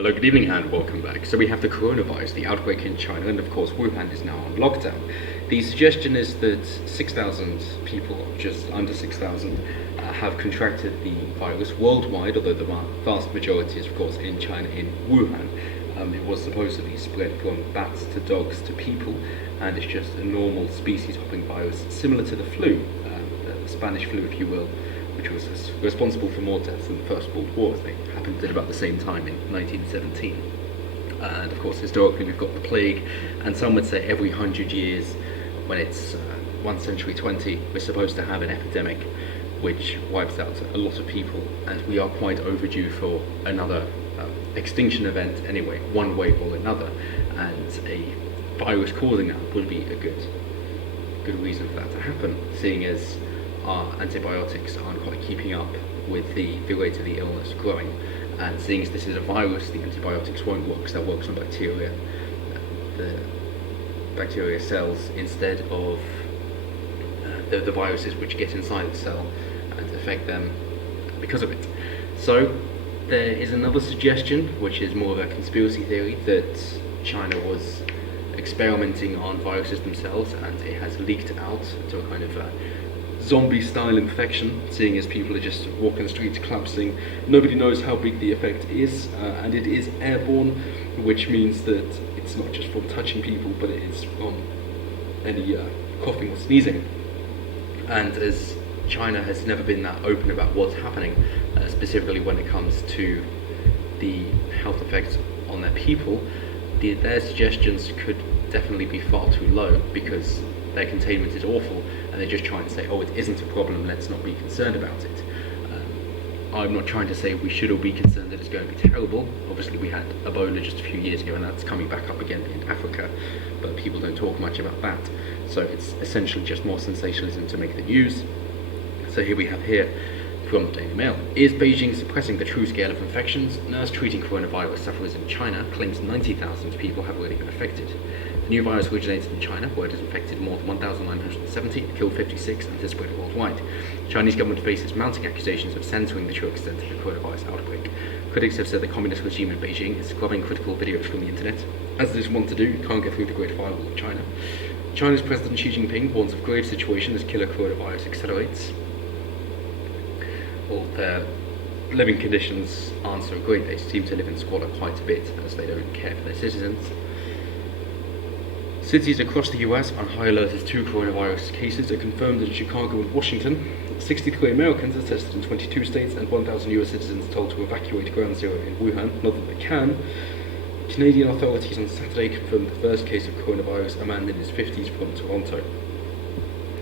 Hello, good evening and welcome back. So we have the coronavirus, the outbreak in China, and of course Wuhan is now on lockdown. The suggestion is that 6,000 people, just under 6,000, have contracted the virus worldwide, although the vast majority is of course in China, in Wuhan. It was supposedly spread from bats to dogs to people, and it's just a normal species-hopping virus, similar to the flu, the Spanish flu if you will, which was responsible for more deaths than the First World War. They happened at about the same time in 1917. And of course, historically, we've got the plague, and some would say every 100 years, when it's 1 century 20, we're supposed to have an epidemic which wipes out a lot of people, and we are quite overdue for another extinction event anyway, one way or another, and a virus causing that would be a good reason for that to happen, seeing as our antibiotics aren't quite keeping up with the rate of the illness growing, and seeing as this is a virus, the antibiotics won't work because that works on bacteria, the bacteria cells, instead of the viruses which get inside the cell and affect them because of it. So there is another suggestion, which is more of a conspiracy theory, that China was experimenting on viruses themselves and it has leaked out to a kind of zombie-style infection, seeing as people are just walking the streets collapsing. Nobody knows how big the effect is, and it is airborne, which means that it's not just from touching people, but it is from any coughing or sneezing. And as China has never been that open about what's happening, specifically when it comes to the health effects on their people, their suggestions could definitely be far too low, because their containment is awful, and they're just trying to say, oh, it isn't a problem, let's not be concerned about it. I'm not trying to say we should all be concerned that it's going to be terrible. Obviously we had Ebola just a few years ago, and that's coming back up again in Africa, but people don't talk much about that. So it's essentially just more sensationalism to make the news. So here we have from the Daily Mail. Is Beijing suppressing the true scale of infections? Nurse treating coronavirus sufferers in China claims 90,000 people have already been affected. The new virus originated in China, where it has infected more than 1,970, killed 56, and has spread worldwide. The Chinese government faces mounting accusations of censoring the true extent of the coronavirus outbreak. Critics have said the communist regime in Beijing is scrubbing critical videos from the internet, as it is wont to do. It can't get through the Great Firewall of China. China's President Xi Jinping warns of grave situation as killer coronavirus accelerates. Well, their living conditions aren't so great. They seem to live in squalor quite a bit, as they don't care for their citizens. Cities across the US on high alert as 2 coronavirus cases are confirmed in Chicago and Washington. 63 Americans are tested in 22 states, and 1,000 US citizens told to evacuate Ground Zero in Wuhan, not that they can. Canadian authorities on Saturday confirmed the first case of coronavirus, a man in his 50s from Toronto.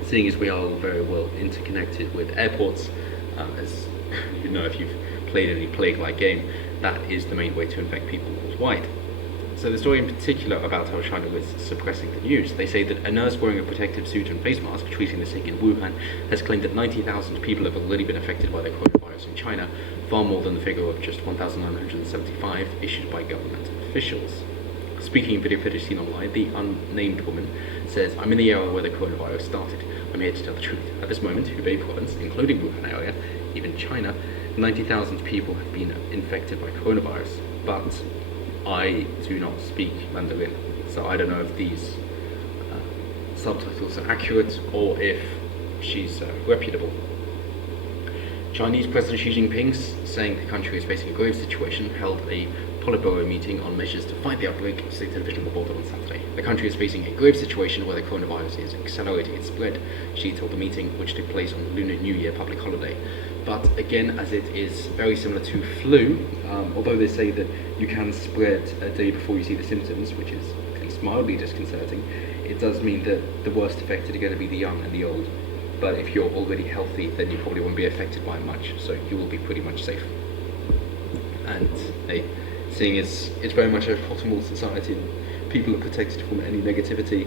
Seeing as we are all very well interconnected with airports, as you know if you've played any plague-like game, that is the main way to infect people worldwide. So the story in particular about how China was suppressing the news. They say that a nurse wearing a protective suit and face mask treating the sick in Wuhan has claimed that 90,000 people have already been affected by the coronavirus in China, far more than the figure of just 1,975 issued by government officials. Speaking in video footage seen online, the unnamed woman says, "I'm in the area where the coronavirus started. I'm here to tell the truth. At this moment, Hubei province, including Wuhan area, even China, 90,000 people have been infected by coronavirus. But I do not speak Mandarin, so I don't know if these subtitles are accurate or if she's reputable." Chinese President Xi Jinping, saying the country is facing a grave situation, held a Politburo meeting on measures to fight the outbreak, state television reported on Saturday. The country is facing a grave situation where the coronavirus is accelerating its spread, Xi told the meeting, which took place on the Lunar New Year public holiday. But again, as it is very similar to flu, although they say that you can spread a day before you see the symptoms, which is at least mildly disconcerting, it does mean that the worst affected are going to be the young and the old. But if you're already healthy, then you probably won't be affected by much, so you will be pretty much safe. And seeing as it's very much a optimal society, and people are protected from any negativity,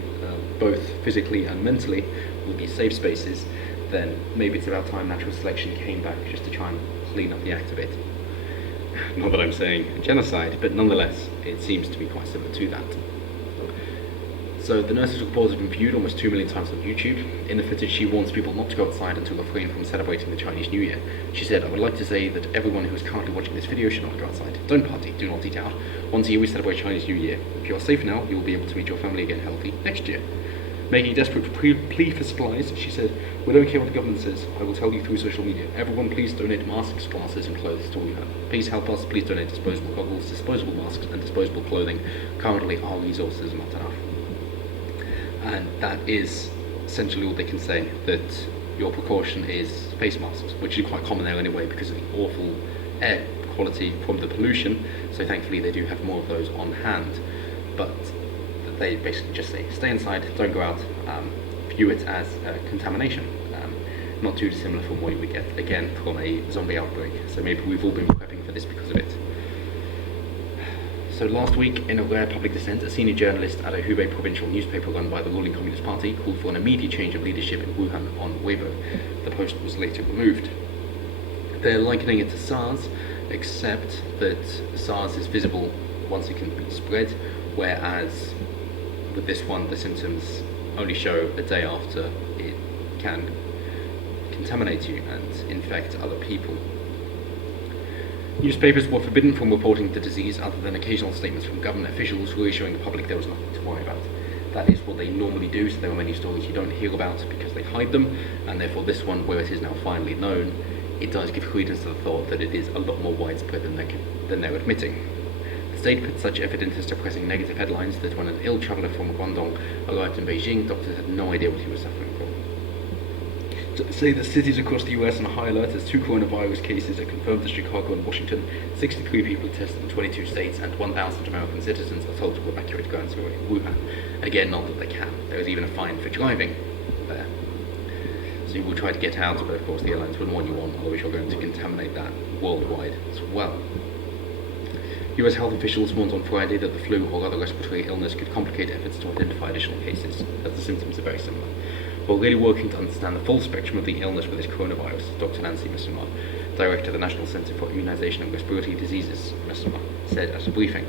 both physically and mentally, with these safe spaces, then maybe it's about time natural selection came back just to try and clean up the act a bit. Not that I'm saying genocide, but nonetheless, it seems to be quite similar to that. So the nurse's report has been viewed almost 2 million times on YouTube. In the footage, she warns people not to go outside and to refrain from celebrating the Chinese New Year. She said, "I would like to say that everyone who is currently watching this video should not go outside. Don't party, do not eat out. Once a year we celebrate Chinese New Year. If you are safe now, you will be able to meet your family again healthy next year." Making a desperate plea for supplies, she said, "We don't care what the government says. I will tell you through social media. Everyone please donate masks, glasses and clothes to Wuhan. Please help us. Please donate disposable goggles, disposable masks and disposable clothing. Currently our resources are not enough." And that is essentially all they can say, that your precaution is face masks, which is quite common there anyway because of the awful air quality from the pollution. So thankfully they do have more of those on hand. But they basically just say, stay inside, don't go out, view it as contamination. Not too dissimilar from what we get, again, from a zombie outbreak. So maybe we've all been prepping for this because of it. So last week, in a rare public dissent, a senior journalist at a Hubei provincial newspaper run by the ruling Communist Party called for an immediate change of leadership in Wuhan on Weibo. The post was later removed. They're likening it to SARS, except that SARS is visible once it can be spread, whereas with this one, the symptoms only show a day after it can contaminate you and infect other people. Newspapers were forbidden from reporting the disease other than occasional statements from government officials reassuring the public there was nothing to worry about. That is what they normally do, so there are many stories you don't hear about because they hide them, and therefore this one, where it is now finally known, it does give credence to the thought that it is a lot more widespread than they're admitting. The state put such effort into suppressing negative headlines that when an ill traveller from Guangdong arrived in Beijing, doctors had no idea what he was suffering from. To say that cities across the US are on high alert as 2 coronavirus cases are confirmed in Chicago and Washington, 63 people are tested in 22 states, and 1,000 American citizens are told to evacuate grounds away in Wuhan. Again, not that they can. There is even a fine for driving there. So you will try to get out, but of course the airlines will warn you on, otherwise you're going to contaminate that worldwide as well. US health officials warned on Friday that the flu or other respiratory illness could complicate efforts to identify additional cases, as the symptoms are very similar. We're really working to understand the full spectrum of the illness with this coronavirus, Dr. Nancy Messmer, director of the National Center for Immunization and Respiratory Diseases, Messmer, said at a briefing.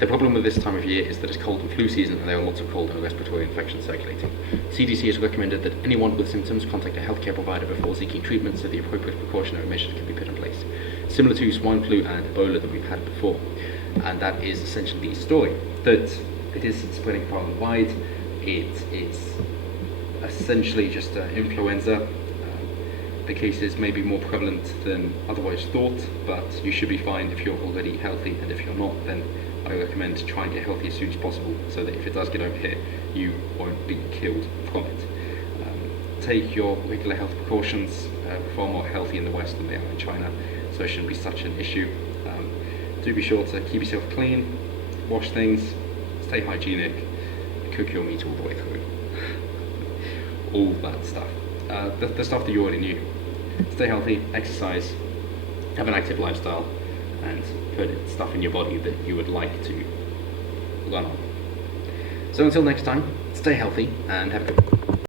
The problem with this time of year is that it's cold and flu season and there are lots of cold and respiratory infections circulating. CDC has recommended that anyone with symptoms contact a healthcare provider before seeking treatment so the appropriate precautionary measures can be put in place, similar to swine flu and Ebola that we've had before. And that is essentially the story, that it is spreading far and wide. It is essentially just influenza. The cases may be more prevalent than otherwise thought, but you should be fine if you're already healthy, and if you're not, then I recommend try and get healthy as soon as possible so that if it does get over here, you won't be killed from it. Take your regular health precautions. We're far more healthy in the West than they are in China, so it shouldn't be such an issue. Do be sure to keep yourself clean, wash things, stay hygienic, cook your meat all the way through. All that stuff. The stuff that you already knew. Stay healthy, exercise, have an active lifestyle, and put stuff in your body that you would like to run on. So until next time, stay healthy and have a good one.